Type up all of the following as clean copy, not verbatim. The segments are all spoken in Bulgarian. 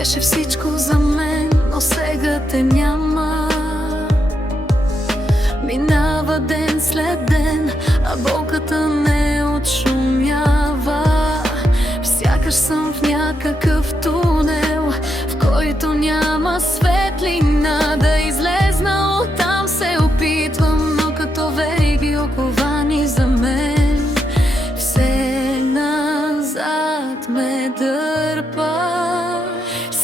беше всичко за мен, но сега те няма. Минава ден след ден, а болката не отшумява. Сякаш съм в някакъв тунел, в който няма светлина. Да излезна оттам се опитвам, но като вериги оковани за мен, все назад ме дърпа.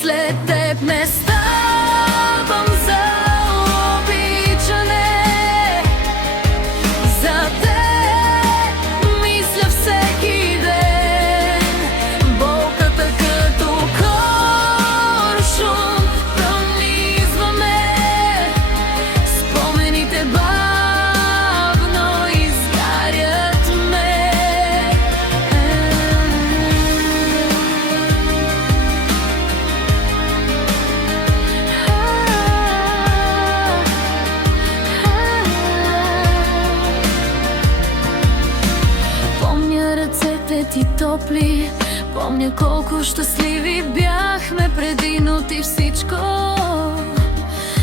След теб не ставам за обичане, за теб мисля всеки ден. Болката като коршун пронизва ме, спомените бавно изгарят ме. Помня ръцете ти топли, помня колко щастливи бяхме преди, но ти всичко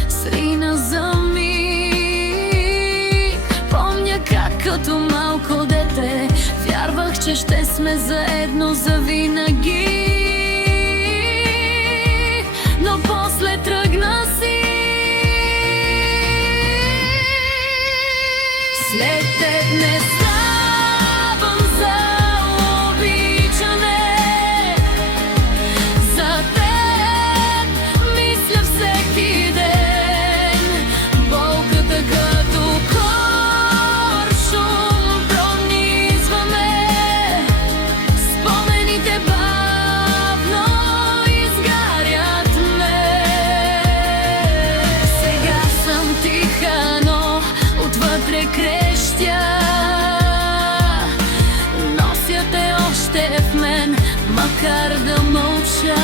срина за миг. Помня как като малко дете вярвах, че ще сме заедно завинаги, но после тръгна си. След теб не ставам за обичане, за теб мисля всеки ден. Болката като коршун пронизва ме, спомените бавно изгарят ме. Сега съм тиха, но отвътре крещя. Нося те още в мен, макар да мълча.